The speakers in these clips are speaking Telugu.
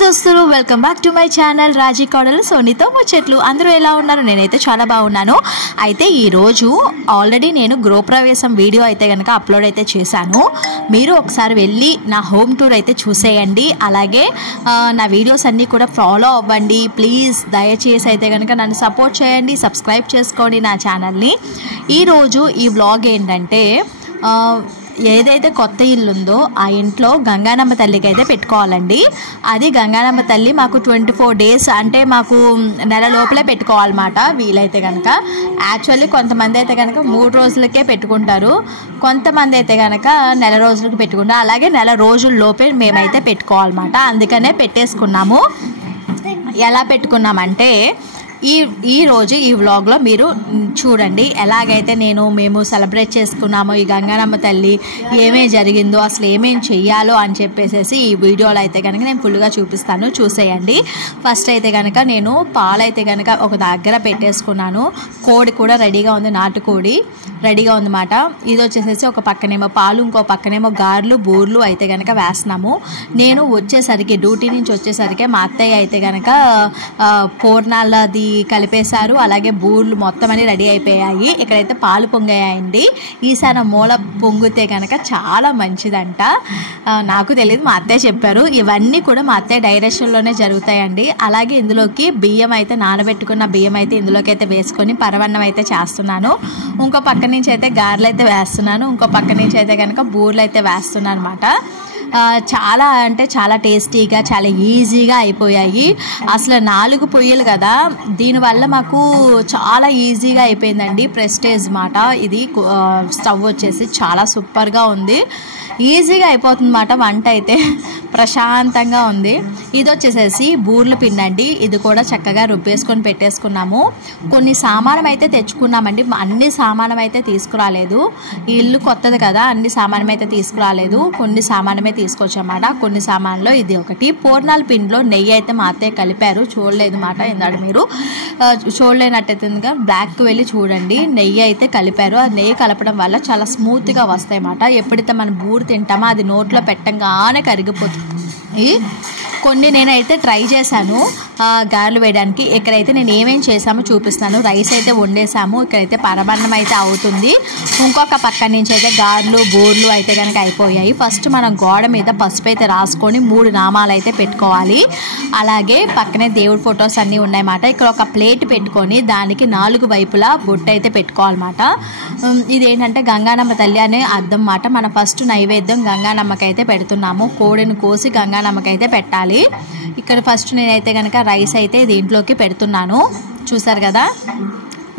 దోస్తులు welcome back to my channel Raji కోడలు సోనీతో ముచ్చట్లు. అందరూ ఎలా ఉన్నారు? నేనైతే చాలా బాగున్నాను. అయితే ఈరోజు ఆల్రెడీ నేను గృహప్రవేశం వీడియో అయితే కనుక అప్లోడ్ అయితే చేశాను. మీరు ఒకసారి వెళ్ళి నా హోమ్ టూర్ అయితే చూసేయండి. అలాగే నా వీడియోస్ అన్నీ కూడా ఫాలో అవ్వండి ప్లీజ్. దయచేసి అయితే కనుక నన్ను సపోర్ట్ చేయండి, సబ్స్క్రైబ్ చేసుకోండి నా ఛానల్ని. ఈరోజు ఈ వ్లాగ్ ఏంటంటే ఏదైతే కొత్త ఇల్లు ఉందో ఆ ఇంట్లో గంగానమ్మ తల్లికి అయితే పెట్టుకోవాలండి. అది గంగానమ్మ తల్లి మాకు 24 days అంటే మాకు నెల లోపలే పెట్టుకోవాలన్నమాట వీలైతే కనుక. యాక్చువల్లీ కొంతమంది అయితే కనుక 3 రోజులకే పెట్టుకుంటారు, కొంతమంది అయితే కనుక నెల రోజులకి పెట్టుకుంటారు. అలాగే నెల రోజుల లోపే మేమైతే పెట్టుకోవాలన్నమాట. అందుకనే పెట్టేసుకున్నాము. ఎలా పెట్టుకున్నామంటే ఈరోజు ఈ వ్లాగ్లో మీరు చూడండి ఎలాగైతే మేము సెలబ్రేట్ చేసుకున్నామో ఈ గంగానమ్మ తల్లి, ఏమేమి జరిగిందో, అసలు ఏమేమి చెయ్యాలో అని చెప్పేసి ఈ వీడియోలో అయితే కనుక నేను ఫుల్గా చూపిస్తాను, చూసేయండి. ఫస్ట్ అయితే కనుక నేను పాలైతే కనుక ఒక దగ్గర పెట్టేసుకున్నాను. కోడి కూడా రెడీగా ఉంది, నాటుకోడి రెడీగా ఉందన్నమాట. ఇది వచ్చేసేసి ఒక పక్కనేమో పాలు, ఇంకో పక్కనేమో గారెలు బూర్లు అయితే కనుక వేస్తున్నాము. నేను వచ్చేసరికి డ్యూటీ నుంచి వచ్చేసరికి మా అత్తయ్య అయితే కనుక పూర్ణాలది కలిపేశారు. అలాగే బూర్లు మొత్తం అని రెడీ అయిపోయాయి. ఇక్కడైతే పాలు పొంగాయండి. ఈసారి మూల పొంగితే కనుక చాలా మంచిదంట. నాకు తెలియదు, మా అత్తయ్య చెప్పారు. ఇవన్నీ కూడా మా అత్తయ్య డైరెక్షన్లోనే జరుగుతాయండి. అలాగే ఇందులోకి బియ్యం అయితే నానబెట్టుకున్న బియ్యం అయితే ఇందులోకి అయితే వేసుకొని పరవన్నం అయితే చేస్తున్నాను. ఇంకో పక్క నుంచి అయితే గారెలు అయితే వేస్తున్నాను, ఇంకో పక్క నుంచి అయితే కనుక బూర్లు అయితే వేస్తున్నాను అనమాట. చాలా అంటే చాలా టేస్టీగా చాలా ఈజీగా అయిపోయాయి. అసలు 4 పొయ్యిలు కదా, దీనివల్ల మాకు చాలా ఈజీగా అయిపోయిందండి. ప్రెస్టేజ్ మాట ఇది. స్టవ్ వచ్చేసి చాలా సూపర్గా ఉంది, ఈజీగా అయిపోతుంది అన్నమాట. వంట అయితే ప్రశాంతంగా ఉంది. ఇది వచ్చేసేసి బూర్లు పిండి అండి. ఇది కూడా చక్కగా రుబ్బేసుకొని పెట్టేసుకున్నాము. కొన్ని సామానం అయితే తెచ్చుకున్నామండి, అన్ని సామానం అయితే తీసుకురాలేదు. ఈ ఇల్లు కొత్తది కదా, అన్ని సామానం అయితే తీసుకురాలేదు, కొన్ని సామానమే తీసుకొచ్చామాట. కొన్ని సామాన్లో ఇది ఒకటి. పూర్ణాల పిండిలో నెయ్యి అయితే మా అత్తయ్య కలిపారు, చూడలేదు మాట. ఇందాక మీరు చూడలేనట్టయితే బ్లాక్కి వెళ్ళి చూడండి, నెయ్యి అయితే కలిపారు. ఆ నెయ్యి కలపడం వల్ల చాలా స్మూత్గా వస్తాయి అన్నమాట. ఎప్పుడైతే మనం బూరు తింటామో అది నోట్లో పెట్టంగానే కరిగిపోతుంది. కొన్ని నేనైతే ట్రై చేశాను గారెలు వేయడానికి. ఇక్కడైతే నేను ఏమేమి చేసామో చూపిస్తాను. రైస్ అయితే వండేసాము, ఇక్కడైతే పరమాన్నం అయితే అవుతుంది. ఇంకొక పక్క నుంచి అయితే గారెలు బూర్లు అయితే కనుక అయిపోయాయి. ఫస్ట్ మనం గోడ మీద పసుపు అయితే రాసుకొని 3 నామాలు అయితే పెట్టుకోవాలి. అలాగే పక్కనే దేవుడి ఫొటోస్ అన్నీ ఉన్నాయన్నమాట. ఇక్కడ ఒక ప్లేట్ పెట్టుకొని దానికి 4 వైపులా బొట్టు అయితే పెట్టుకోవాలన్నమాట. ఇదేంటంటే గంగానమ్మ తల్లి అనే అర్థం మాట. మనం ఫస్ట్ నైవేద్యం గంగానమ్మకి అయితే పెడుతున్నాము. కోడిని కోసి గంగానమ్మకి అయితే పెట్టాలి. ఇక్కడ ఫస్ట్ నేనైతే కనుక రైస్ అయితే దీంట్లోకి పెడుతున్నాను, చూసారు కదా.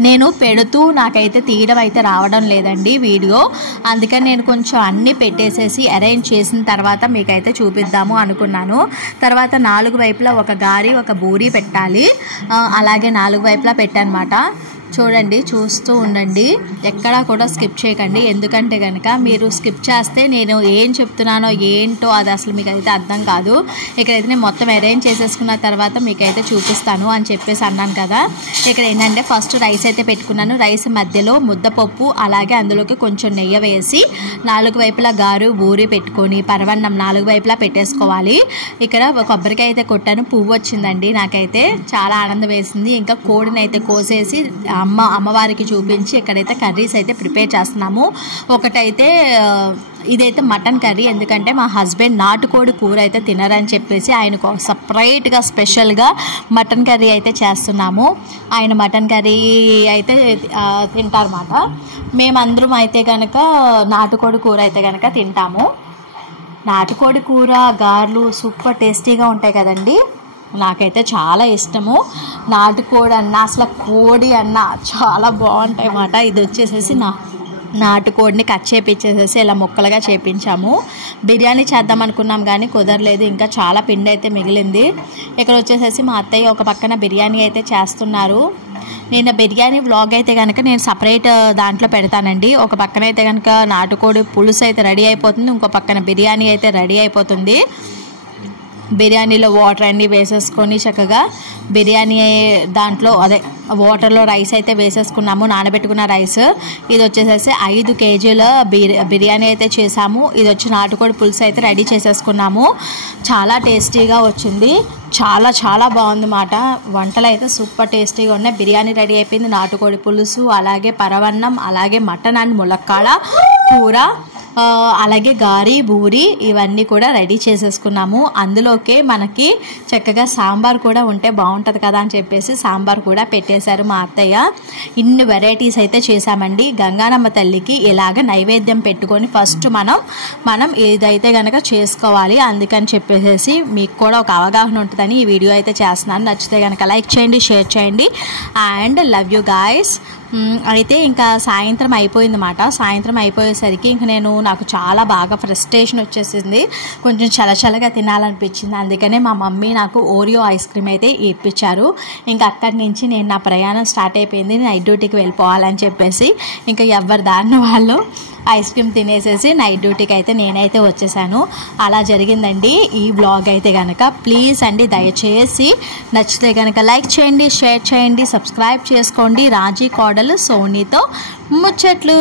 నేను పెడుతూ నాకైతే తీయడం అయితే రావడం లేదండి వీడియో, అందుకని నేను కొంచెం అన్నీ పెట్టేసేసి అరేంజ్ చేసిన తర్వాత మీకైతే చూపిద్దాము అనుకున్నాను. తర్వాత 4 వైపులా ఒక గారి ఒక బూరి పెట్టాలి. అలాగే 4 వైపులా పెట్టానమాట. చూడండి, చూస్తూ ఉండండి, ఎక్కడా కూడా స్కిప్ చేయకండి. ఎందుకంటే కనుక మీరు స్కిప్ చేస్తే నేను ఏం చెప్తున్నానో ఏంటో అది అసలు మీకు అయితే అర్థం కాదు. ఇక్కడైతే నేను మొత్తం అరేంజ్ చేసేసుకున్న తర్వాత మీకైతే చూపిస్తాను అని చెప్పేసి అన్నాను కదా. ఇక్కడ ఏంటంటే ఫస్ట్ రైస్ అయితే పెట్టుకున్నాను. రైస్ మధ్యలో ముద్దపప్పు, అలాగే అందులోకి కొంచెం నెయ్యి వేసి 4 వైపులా గారు బూరి పెట్టుకొని పరవన్నం 4 వైపులా పెట్టేసుకోవాలి. ఇక్కడ కొబ్బరికాయ అయితే పువ్వు వచ్చిందండి, నాకైతే చాలా ఆనందం వేసింది. ఇంకా కోడిని అయితే కోసేసి అమ్మవారికి చూపించి ఇక్కడైతే కర్రీస్ అయితే ప్రిపేర్ చేస్తున్నాము. ఒకటైతే ఇదైతే మటన్ కర్రీ, ఎందుకంటే మా హస్బెండ్ నాటుకోడి కూర అయితే తినరని చెప్పేసి ఆయనకు సపరేట్గా స్పెషల్గా మటన్ కర్రీ అయితే చేస్తున్నాము. ఆయన మటన్ కర్రీ అయితే తింటారన్నమాట. మేమందరం అయితే కనుక నాటుకోడి కూర అయితే కనుక తింటాము. నాటుకోడి కూర గారెలు సూపర్ టేస్టీగా ఉంటాయి కదండి. నాకైతే చాలా ఇష్టము. నాటుకోడి అన్న అసలు కోడి అన్న చాలా బాగుంటాయి అన్నమాట. ఇది వచ్చేసేసి నాటుకోడిని కట్ చేపించేసేసి ఇలా ముక్కలుగా చేపించాము. బిర్యానీ చేద్దాం అనుకున్నాం కానీ కుదరలేదు, ఇంకా చాలా పిండి అయితే మిగిలింది. ఇక్కడ వచ్చేసేసి మా అత్తయ్య ఒక పక్కన బిర్యానీ అయితే చేస్తున్నారు. నేను బిర్యానీ వ్లాగ్ అయితే కనుక నేను సపరేట్ దాంట్లో పెడతానండి. ఒక పక్కన అయితే కనుక నాటుకోడి పులుసు అయితే రెడీ అయిపోతుంది, ఇంకో పక్కన బిర్యానీ అయితే రెడీ అయిపోతుంది. బిర్యానీలో వాటర్ అన్నీ వేసేసుకొని చక్కగా బిర్యానీ దాంట్లో వాటర్లో రైస్ అయితే వేసేసుకున్నాము, నానబెట్టుకున్న రైస్. ఇది వచ్చేసేసి 5 కేజీల బిర్యానీ అయితే చేసాము. ఇది వచ్చి నాటుకోడి పులుసు అయితే రెడీ చేసేసుకున్నాము. చాలా టేస్టీగా వచ్చింది, చాలా చాలా బాగుందన్నమాట. వంటలు అయితే సూపర్ టేస్టీగా ఉన్నాయి. బిర్యానీ రెడీ అయిపోయింది, నాటుకోడి పులుసు, అలాగే పరవన్నం, అలాగే మటన్ అండ్ ములక్కాడ కూర, అలాగే గారి బూరి ఇవన్నీ కూడా రెడీ చేసేసుకున్నాము. అందులోకే మనకి చక్కగా సాంబార్ కూడా ఉంటే బాగుంటుంది కదా అని చెప్పేసి సాంబార్ కూడా పెట్టేశారు మా అత్తయ్య. ఇన్ని వెరైటీస్ అయితే చేశామండి. గంగానమ్మ తల్లికి ఇలాగ నైవేద్యం పెట్టుకొని ఫస్ట్ మనం ఏదైతే కనుక చేసుకోవాలి. అందుకని చెప్పేసి మీకు కూడా ఒక అవగాహన ఉంటుందని ఈ వీడియో అయితే చేస్తున్నాను. నచ్చితే కనుక లైక్ చేయండి, షేర్ చేయండి అండ్ లవ్ యూ గాయస్. అయితే ఇంకా సాయంత్రం అయిపోయిందన్నమాట. సాయంత్రం అయిపోయేసరికి ఇంక నాకు చాలా బాగా ఫ్రస్ట్రేషన్ వచ్చేసింది, కొంచెం చల్లగా తినాలనిపించింది. అందుకనే మా మమ్మీ నాకు ఓరియో ఐస్ క్రీమ్ అయితే ఇప్పించారు. ఇంకా అక్కడి నుంచి నా ప్రయాణం స్టార్ట్ అయిపోయింది. నైట్ డ్యూటీకి వెళ్ళిపోవాలని చెప్పేసి ఇంకా ఎవరి దారిన వాళ్ళు ఐస్ క్రీమ్ తినేసేసి నైట్ డ్యూటీకి అయితే నేనైతే వచ్చేసాను. అలా జరిగిందండి ఈ బ్లాగ్ అయితే కనుక. ప్లీజ్ అండి దయచేసి నచ్చితే కనుక లైక్ చేయండి, షేర్ చేయండి, సబ్స్క్రైబ్ చేసుకోండి. రాజీ కోడలు సోనీతో ముచ్చట్లు.